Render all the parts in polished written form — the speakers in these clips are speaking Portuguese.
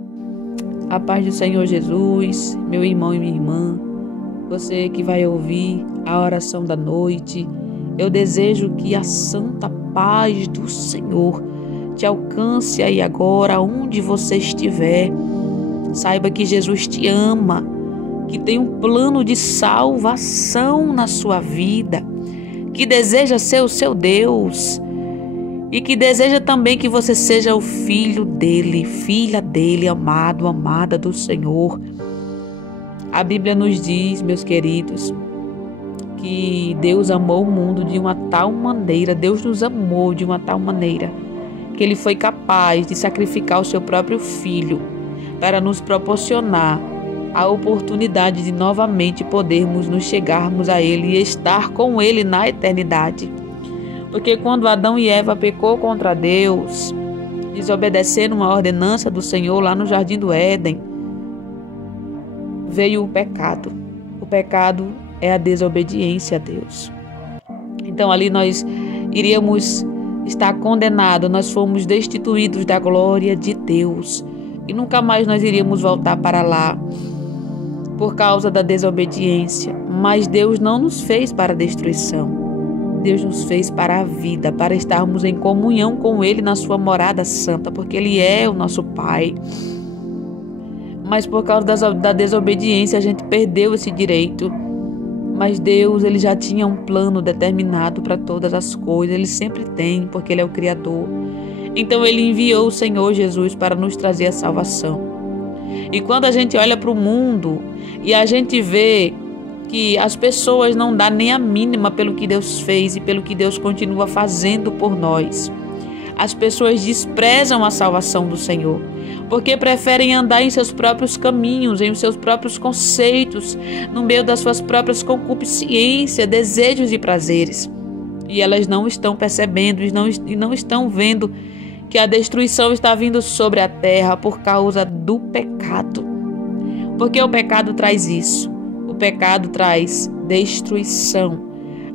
A paz do Senhor Jesus, meu irmão e minha irmã, você que vai ouvir a oração da noite, eu desejo que a santa paz do Senhor te alcance aí agora, onde você estiver. Saiba que Jesus te ama, que tem um plano de salvação na sua vida, que deseja ser o seu Deus e que deseja também que você seja o filho dele, filha dele, amado, amada do Senhor. A Bíblia nos diz, meus queridos, que Deus amou o mundo de uma tal maneira, Deus nos amou de uma tal maneira, que Ele foi capaz de sacrificar o seu próprio Filho para nos proporcionar a oportunidade de novamente podermos nos chegarmos a Ele e estar com Ele na eternidade. Porque quando Adão e Eva pecou contra Deus, desobedecendo uma ordenança do Senhor lá no Jardim do Éden, veio o pecado. O pecado é a desobediência a Deus. Então ali nós iríamos estar condenados, nós fomos destituídos da glória de Deus e nunca mais nós iríamos voltar para lá por causa da desobediência. Mas Deus não nos fez para a destruição. Deus nos fez para a vida, para estarmos em comunhão com Ele na sua morada santa, porque Ele é o nosso Pai. Mas por causa da desobediência a gente perdeu esse direito. Mas Deus, Ele já tinha um plano determinado para todas as coisas. Ele sempre tem, porque Ele é o Criador. Então Ele enviou o Senhor Jesus para nos trazer a salvação. E quando a gente olha para o mundo e a gente vê que as pessoas não dão nem a mínima pelo que Deus fez e pelo que Deus continua fazendo por nós. As pessoas desprezam a salvação do Senhor, porque preferem andar em seus próprios caminhos, em seus próprios conceitos, no meio das suas próprias concupiscências, desejos e prazeres. E elas não estão percebendo e não estão vendo que a destruição está vindo sobre a terra por causa do pecado. Porque o pecado traz isso. O pecado traz destruição.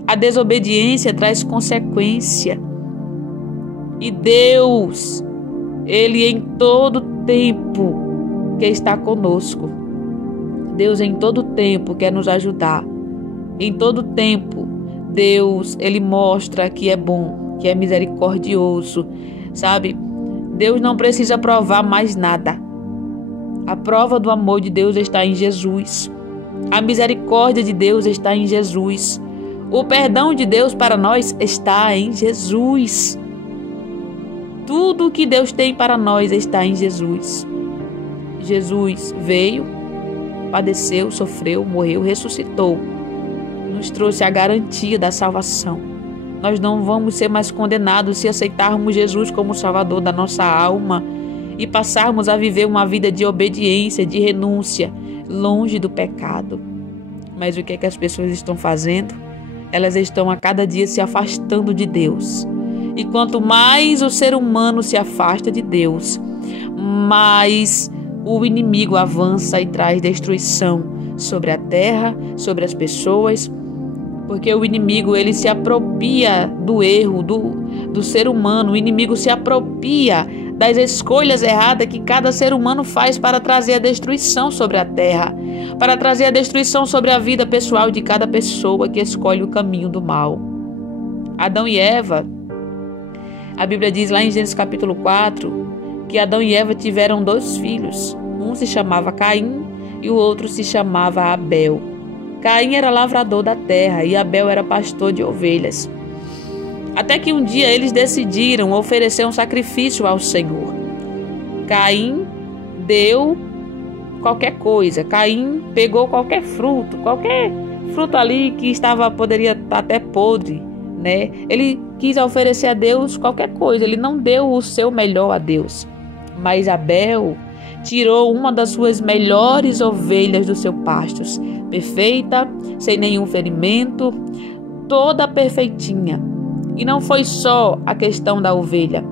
A desobediência traz consequência. E Deus, Ele em todo tempo quer estar conosco. Deus em todo tempo quer nos ajudar. Em todo tempo, Deus, Ele mostra que é bom, que é misericordioso. Sabe? Deus não precisa provar mais nada. A prova do amor de Deus está em Jesus. A misericórdia de Deus está em Jesus. O perdão de Deus para nós está em Jesus. Tudo o que Deus tem para nós está em Jesus. Jesus veio, padeceu, sofreu, morreu, ressuscitou. Nos trouxe a garantia da salvação. Nós não vamos ser mais condenados se aceitarmos Jesus como Salvador da nossa alma e passarmos a viver uma vida de obediência, de renúncia, longe do pecado. Mas o que é que as pessoas estão fazendo? Elas estão a cada dia se afastando de Deus. E quanto mais o ser humano se afasta de Deus, mais o inimigo avança e traz destruição sobre a terra, sobre as pessoas, porque o inimigo, ele se apropria do erro do ser humano. O inimigo se apropria das escolhas erradas que cada ser humano faz para trazer a destruição sobre a terra, para trazer a destruição sobre a vida pessoal de cada pessoa que escolhe o caminho do mal. Adão e Eva, a Bíblia diz lá em Gênesis capítulo 4, que Adão e Eva tiveram 2 filhos. Um se chamava Caim e o outro se chamava Abel. Caim era lavrador da terra e Abel era pastor de ovelhas. Até que um dia eles decidiram oferecer um sacrifício ao Senhor. Caim deu qualquer coisa. Caim pegou qualquer fruto ali que poderia estar até podre, né? Ele quis oferecer a Deus qualquer coisa. Ele não deu o seu melhor a Deus. Mas Abel tirou uma das suas melhores ovelhas do seu pasto, perfeita, sem nenhum ferimento, toda perfeitinha. E não foi só a questão da ovelha.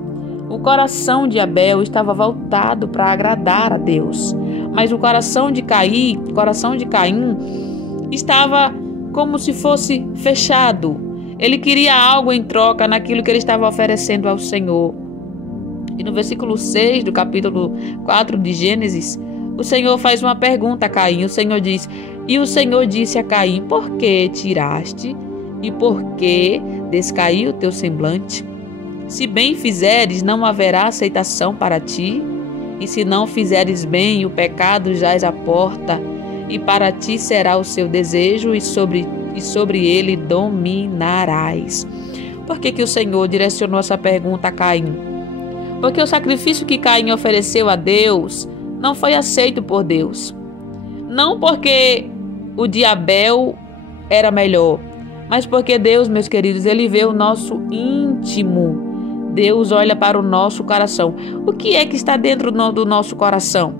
O coração de Abel estava voltado para agradar a Deus, mas o coração de Caim estava como se fosse fechado. Ele queria algo em troca naquilo que ele estava oferecendo ao Senhor. E no versículo 6 do capítulo 4 de Gênesis, o Senhor faz uma pergunta a Caim. O Senhor diz: e o Senhor disse a Caim: por que tiraste e por que descaiu o teu semblante? Se bem fizeres, não haverá aceitação para ti, e se não fizeres bem, o pecado jaz à porta, e para ti será o seu desejo, e sobre ele dominarás. Por que o Senhor direcionou essa pergunta a Caim? Porque o sacrifício que Caim ofereceu a Deus não foi aceito por Deus. Não porque o de Abel era melhor, mas porque Deus, meus queridos, Ele vê o nosso íntimo. Deus olha para o nosso coração. O que é que está dentro do nosso coração?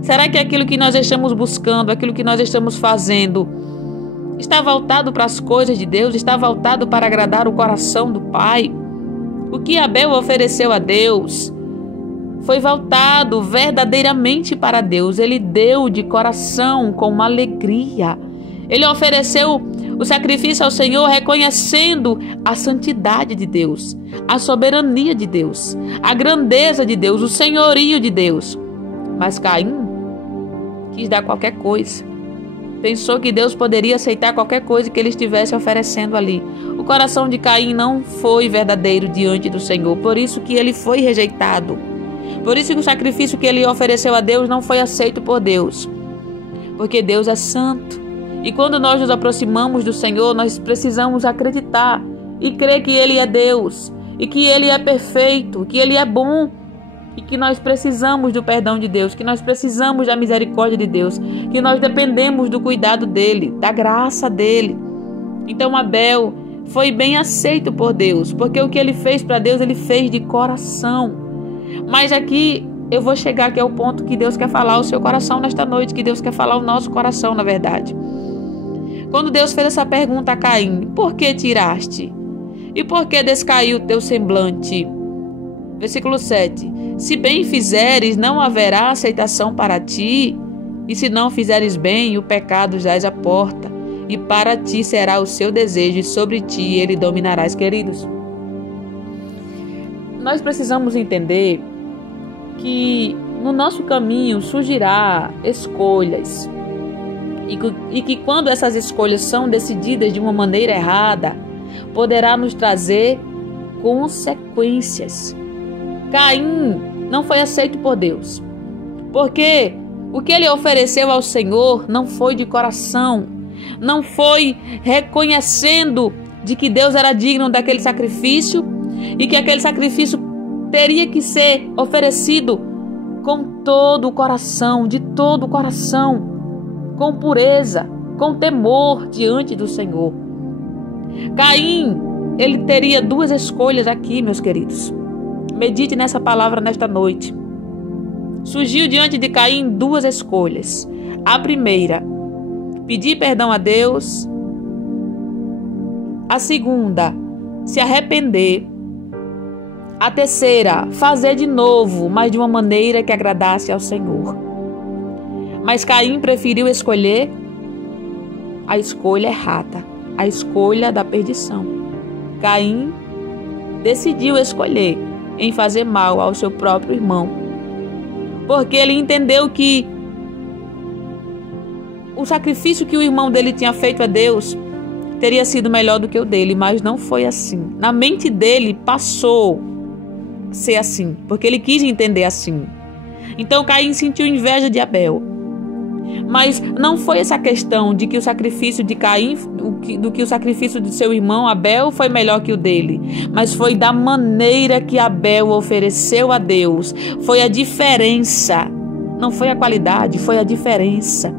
Será que aquilo que nós estamos buscando, aquilo que nós estamos fazendo, está voltado para as coisas de Deus? Está voltado para agradar o coração do Pai? O que Abel ofereceu a Deus foi voltado verdadeiramente para Deus. Ele deu de coração, com uma alegria. Ele ofereceu o sacrifício ao Senhor reconhecendo a santidade de Deus, a soberania de Deus, a grandeza de Deus, o senhorio de Deus. Mas Caim quis dar qualquer coisa. Pensou que Deus poderia aceitar qualquer coisa que ele estivesse oferecendo ali. O coração de Caim não foi verdadeiro diante do Senhor, por isso que ele foi rejeitado. Por isso que o sacrifício que ele ofereceu a Deus não foi aceito por Deus. Porque Deus é santo. E quando nós nos aproximamos do Senhor, nós precisamos acreditar e crer que Ele é Deus, e que Ele é perfeito, que Ele é bom, e que nós precisamos do perdão de Deus, que nós precisamos da misericórdia de Deus, que nós dependemos do cuidado dEle, da graça dEle. Então Abel foi bem aceito por Deus, porque o que ele fez para Deus, ele fez de coração. Mas aqui eu vou chegar aqui ao ponto que Deus quer falar ao seu coração nesta noite, que Deus quer falar ao nosso coração, na verdade. Quando Deus fez essa pergunta a Caim: por que tiraste? E por que descaiu o teu semblante? Versículo 7. Se bem fizeres, não haverá aceitação para ti, e se não fizeres bem, o pecado jaz à porta, e para ti será o seu desejo, e sobre ti ele dominarás. Queridos, nós precisamos entender que no nosso caminho surgirá escolhas, e que quando essas escolhas são decididas de uma maneira errada, poderá nos trazer consequências. Caim não foi aceito por Deus, porque o que ele ofereceu ao Senhor não foi de coração, não foi reconhecendo de que Deus era digno daquele sacrifício e que aquele sacrifício teria que ser oferecido com todo o coração, de todo o coração, com pureza, com temor diante do Senhor. Caim, ele teria duas escolhas aqui, meus queridos. Medite nessa palavra nesta noite. Surgiu diante de Caim duas escolhas. A primeira, pedir perdão a Deus. A segunda, se arrepender. A terceira, fazer de novo, mas de uma maneira que agradasse ao Senhor. Mas Caim preferiu escolher a escolha errada, a escolha da perdição. Caim decidiu escolher em fazer mal ao seu próprio irmão, porque ele entendeu que o sacrifício que o irmão dele tinha feito a Deus teria sido melhor do que o dele, mas não foi assim. Na mente dele passou a ser assim, porque ele quis entender assim. Então Caim sentiu inveja de Abel. Mas não foi essa questão de que o sacrifício de Caim, do que o sacrifício de seu irmão Abel foi melhor que o dele, mas foi da maneira que Abel ofereceu a Deus. Foi a diferença, não foi a qualidade, foi a diferença.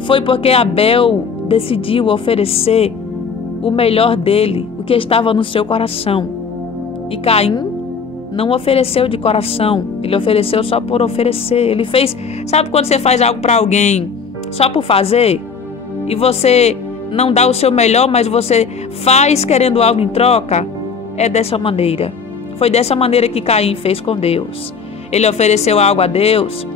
Foi porque Abel decidiu oferecer o melhor dele, o que estava no seu coração. E Caim não ofereceu de coração, ele ofereceu só por oferecer. Ele fez, sabe quando você faz algo para alguém só por fazer? E você não dá o seu melhor, mas você faz querendo algo em troca? É dessa maneira. Foi dessa maneira que Caim fez com Deus. Ele ofereceu algo a Deus,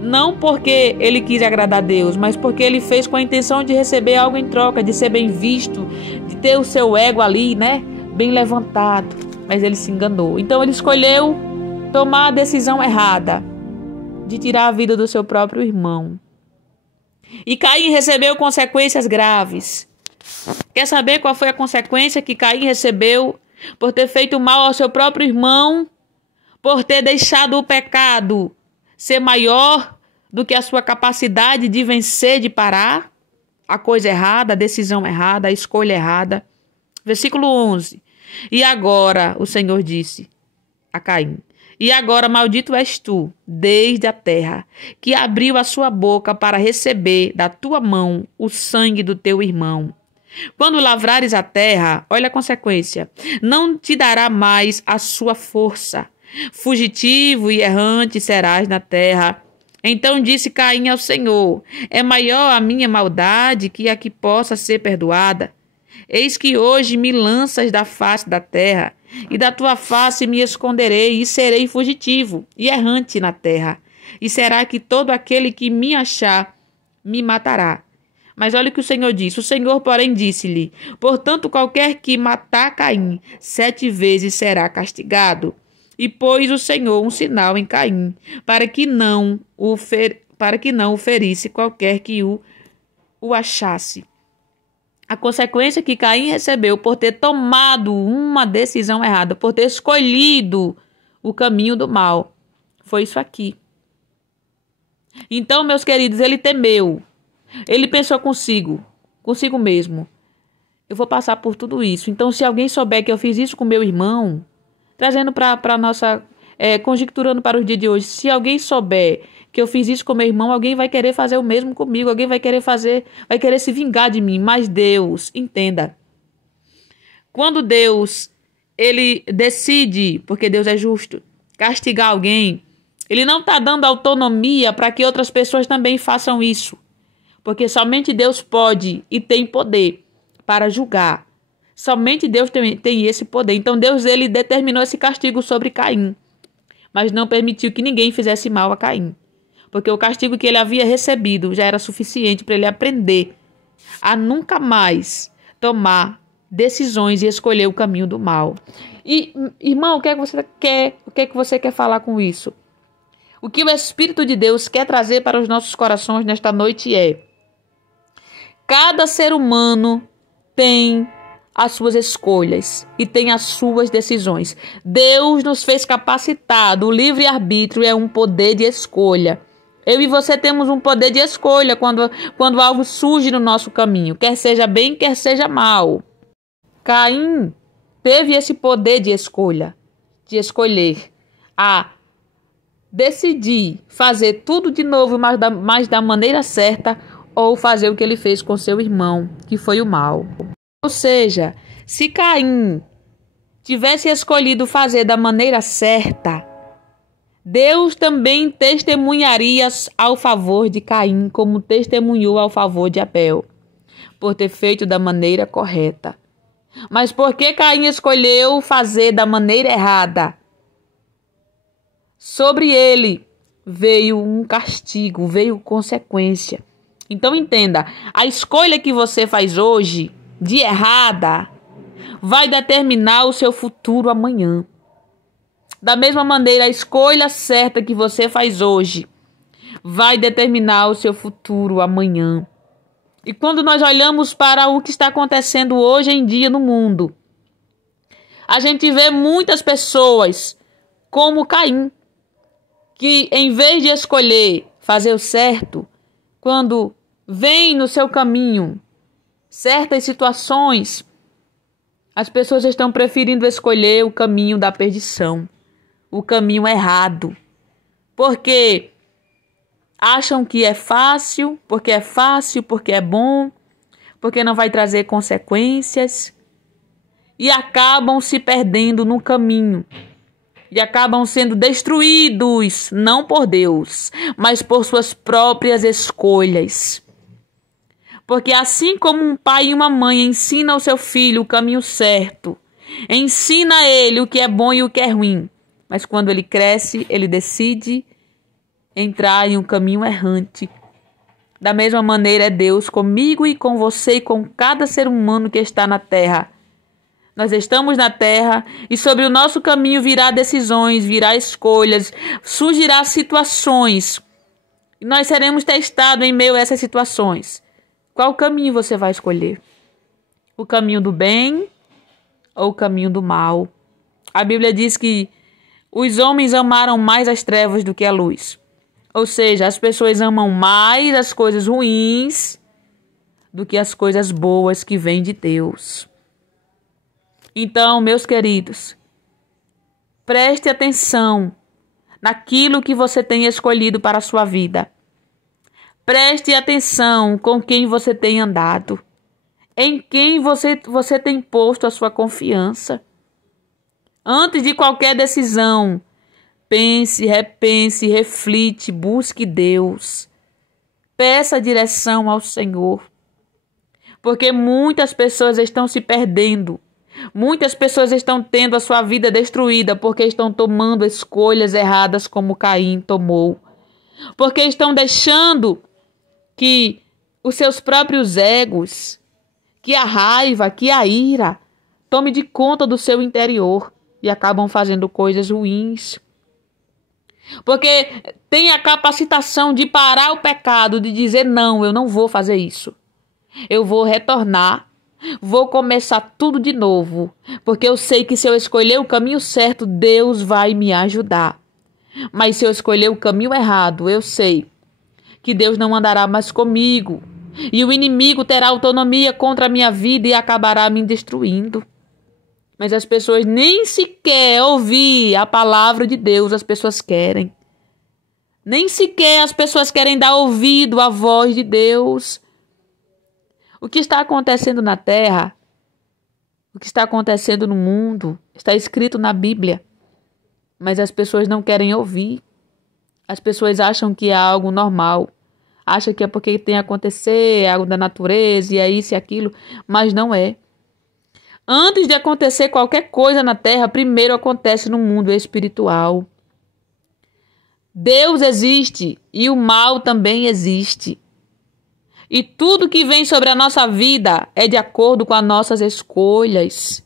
não porque ele quis agradar a Deus, mas porque ele fez com a intenção de receber algo em troca, de ser bem visto, de ter o seu ego ali, né, bem levantado. Mas ele se enganou. Então ele escolheu tomar a decisão errada de tirar a vida do seu próprio irmão. E Caim recebeu consequências graves. Quer saber qual foi a consequência que Caim recebeu por ter feito mal ao seu próprio irmão, por ter deixado o pecado ser maior do que a sua capacidade de vencer, de parar a coisa errada, a decisão errada, a escolha errada? Versículo 11. E agora o Senhor disse a Caim: e agora maldito és tu, desde a terra, que abriu a sua boca para receber da tua mão o sangue do teu irmão. Quando lavrares a terra, olha a consequência, não te dará mais a sua força. Fugitivo e errante serás na terra. Então disse Caim ao Senhor: é maior a minha maldade que a que possa ser perdoada? Eis que hoje me lanças da face da terra, e da tua face me esconderei, e serei fugitivo e errante na terra. E será que todo aquele que me achar me matará? Mas olha o que o Senhor disse. O Senhor, porém, disse-lhe: portanto, qualquer que matar Caim 7 vezes será castigado. E pôs o Senhor um sinal em Caim, para que não o ferisse qualquer que o achasse. A consequência que Caim recebeu por ter tomado uma decisão errada, por ter escolhido o caminho do mal, foi isso aqui. Então, meus queridos, ele temeu. Ele pensou consigo mesmo: eu vou passar por tudo isso. Então, se alguém souber que eu fiz isso com meu irmão, trazendo para a nossa, conjecturando para o dia de hoje, se alguém souber que eu fiz isso com meu irmão, alguém vai querer fazer o mesmo comigo, alguém vai querer se vingar de mim. Mas Deus, entenda, quando Deus, ele decide, porque Deus é justo, castigar alguém, ele não está dando autonomia para que outras pessoas também façam isso. Porque somente Deus pode e tem poder para julgar. Somente Deus tem esse poder. Então Deus, ele determinou esse castigo sobre Caim, mas não permitiu que ninguém fizesse mal a Caim. Porque o castigo que ele havia recebido já era suficiente para ele aprender a nunca mais tomar decisões e escolher o caminho do mal. E, irmão, o que é que você quer? O que é que você quer falar com isso? O que o Espírito de Deus quer trazer para os nossos corações nesta noite é: cada ser humano tem as suas escolhas e tem as suas decisões. Deus nos fez capacitado. O livre-arbítrio é um poder de escolha. Eu e você temos um poder de escolha quando algo surge no nosso caminho, quer seja bem, quer seja mal. Caim teve esse poder de escolha, de escolher a decidir fazer tudo de novo, mas da maneira certa, ou fazer o que ele fez com seu irmão, que foi o mal. Ou seja, se Caim tivesse escolhido fazer da maneira certa, Deus também testemunharia ao favor de Caim, como testemunhou ao favor de Abel, por ter feito da maneira correta. Mas porque Caim escolheu fazer da maneira errada, sobre ele veio um castigo, veio consequência. Então entenda, a escolha que você faz hoje, de errada, vai determinar o seu futuro amanhã. Da mesma maneira, a escolha certa que você faz hoje vai determinar o seu futuro amanhã. E quando nós olhamos para o que está acontecendo hoje em dia no mundo, a gente vê muitas pessoas como Caim, que em vez de escolher fazer o certo, quando vem no seu caminho certas situações, as pessoas estão preferindo escolher o caminho da perdição, o caminho errado, porque acham que é fácil, porque é bom, porque não vai trazer consequências, e acabam se perdendo no caminho, e acabam sendo destruídos, não por Deus, mas por suas próprias escolhas. Porque assim como um pai e uma mãe ensinam ao seu filho o caminho certo, ensina a ele o que é bom e o que é ruim, mas quando ele cresce, ele decide entrar em um caminho errante. Da mesma maneira é Deus comigo e com você e com cada ser humano que está na terra. Nós estamos na terra e sobre o nosso caminho virá decisões, virá escolhas, surgirá situações. E nós seremos testados em meio a essas situações. Qual caminho você vai escolher? O caminho do bem ou o caminho do mal? A Bíblia diz que os homens amaram mais as trevas do que a luz. Ou seja, as pessoas amam mais as coisas ruins do que as coisas boas que vêm de Deus. Então, meus queridos, preste atenção naquilo que você tem escolhido para a sua vida. Preste atenção com quem você tem andado, em quem você tem posto a sua confiança. Antes de qualquer decisão, pense, repense, reflite, busque Deus. Peça direção ao Senhor. Porque muitas pessoas estão se perdendo. Muitas pessoas estão tendo a sua vida destruída porque estão tomando escolhas erradas como Caim tomou. Porque estão deixando que os seus próprios egos, que a raiva, que a ira, tome de conta do seu interior e acabam fazendo coisas ruins. Porque tem a capacitação de parar o pecado, de dizer não, eu não vou fazer isso. Eu vou retornar, vou começar tudo de novo, porque eu sei que se eu escolher o caminho certo, Deus vai me ajudar. Mas se eu escolher o caminho errado, eu sei que Deus não andará mais comigo, e o inimigo terá autonomia contra a minha vida e acabará me destruindo. Mas as pessoas nem sequer ouvir a palavra de Deus, as pessoas querem. Nem sequer as pessoas querem dar ouvido à voz de Deus. O que está acontecendo na terra, o que está acontecendo no mundo, está escrito na Bíblia. Mas as pessoas não querem ouvir. As pessoas acham que é algo normal. Acham que é porque tem a acontecer, é algo da natureza, e é isso e aquilo. Mas não é. Antes de acontecer qualquer coisa na terra, primeiro acontece no mundo espiritual. Deus existe e o mal também existe. E tudo que vem sobre a nossa vida é de acordo com as nossas escolhas.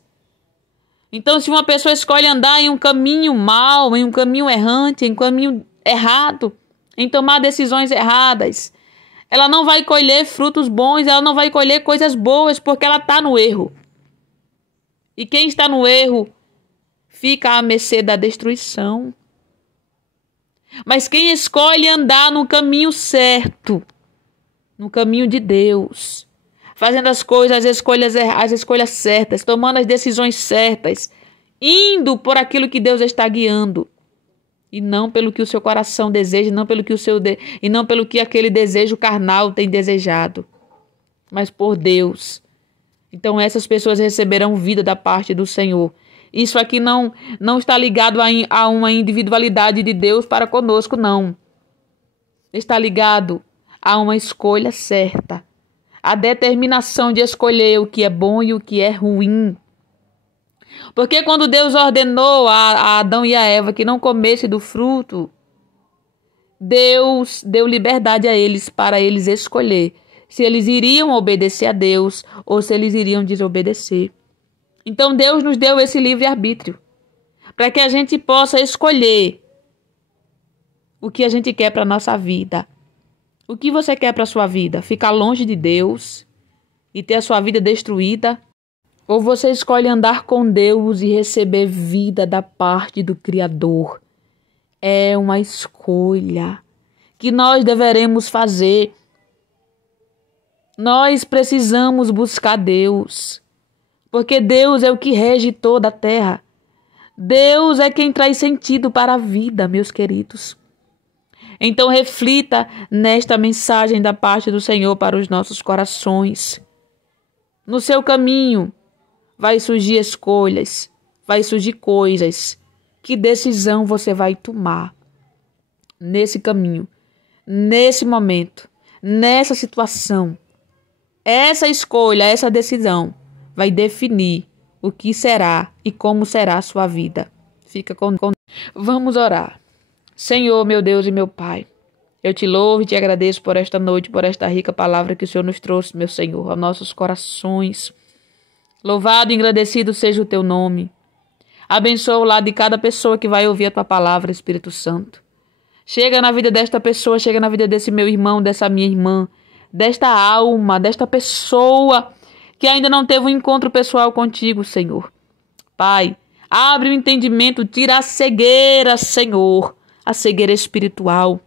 Então, se uma pessoa escolhe andar em um caminho mau, em um caminho errante, em um caminho errado, em tomar decisões erradas, ela não vai colher frutos bons, ela não vai colher coisas boas, porque ela está no erro. E quem está no erro fica à mercê da destruição. Mas quem escolhe andar no caminho certo, no caminho de Deus, fazendo as coisas, as escolhas certas, tomando as decisões certas, indo por aquilo que Deus está guiando, e não pelo que o seu coração deseja, e não pelo que aquele desejo carnal tem desejado, mas por Deus. Então essas pessoas receberão vida da parte do Senhor. Isso aqui não está ligado a uma individualidade de Deus para conosco, não. Está ligado a uma escolha certa. A determinação de escolher o que é bom e o que é ruim. Porque quando Deus ordenou a Adão e a Eva que não comessem do fruto, Deus deu liberdade a eles para eles escolher se eles iriam obedecer a Deus ou se eles iriam desobedecer. Então Deus nos deu esse livre-arbítrio para que a gente possa escolher o que a gente quer para a nossa vida. O que você quer para a sua vida? Ficar longe de Deus e ter a sua vida destruída? Ou você escolhe andar com Deus e receber vida da parte do Criador? É uma escolha que nós deveremos fazer. Nós precisamos buscar Deus, porque Deus é o que rege toda a terra. Deus é quem traz sentido para a vida, meus queridos. Então reflita nesta mensagem da parte do Senhor para os nossos corações. No seu caminho vai surgir escolhas, vai surgir coisas. Que decisão você vai tomar nesse caminho, nesse momento, nessa situação? Essa escolha, essa decisão vai definir o que será e como será a sua vida. Vamos orar. Senhor, meu Deus e meu Pai, eu te louvo e te agradeço por esta noite, por esta rica palavra que o Senhor nos trouxe, meu Senhor, aos nossos corações. Louvado e agradecido seja o teu nome. Abençoa o lado de cada pessoa que vai ouvir a tua palavra, Espírito Santo. Chega na vida desta pessoa, chega na vida desse meu irmão, dessa minha irmã, desta alma, desta pessoa que ainda não teve um encontro pessoal contigo, Senhor. Pai, abre o entendimento, tira a cegueira, Senhor, a cegueira espiritual.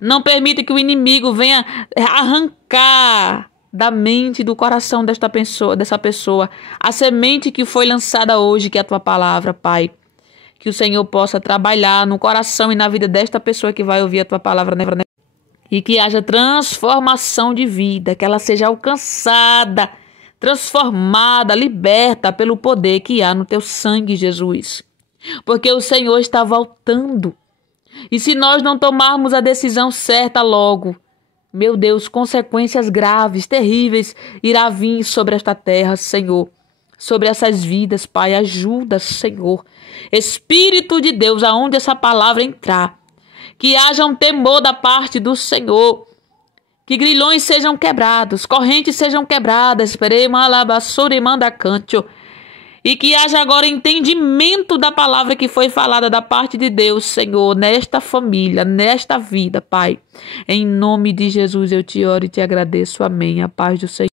Não permita que o inimigo venha arrancar da mente e do coração dessa pessoa a semente que foi lançada hoje, que é a tua palavra, Pai. Que o Senhor possa trabalhar no coração e na vida desta pessoa que vai ouvir a tua palavra, e que haja transformação de vida, que ela seja alcançada, transformada, liberta pelo poder que há no teu sangue, Jesus. Porque o Senhor está voltando. E se nós não tomarmos a decisão certa logo, meu Deus, consequências graves, terríveis irá vir sobre esta terra, Senhor. Sobre essas vidas, Pai, ajuda, Senhor. Espírito de Deus, aonde essa palavra entrar, que haja um temor da parte do Senhor, que grilhões sejam quebrados, correntes sejam quebradas, e que haja agora entendimento da palavra que foi falada da parte de Deus, Senhor, nesta família, nesta vida, Pai. Em nome de Jesus eu te oro e te agradeço. Amém. A paz do Senhor.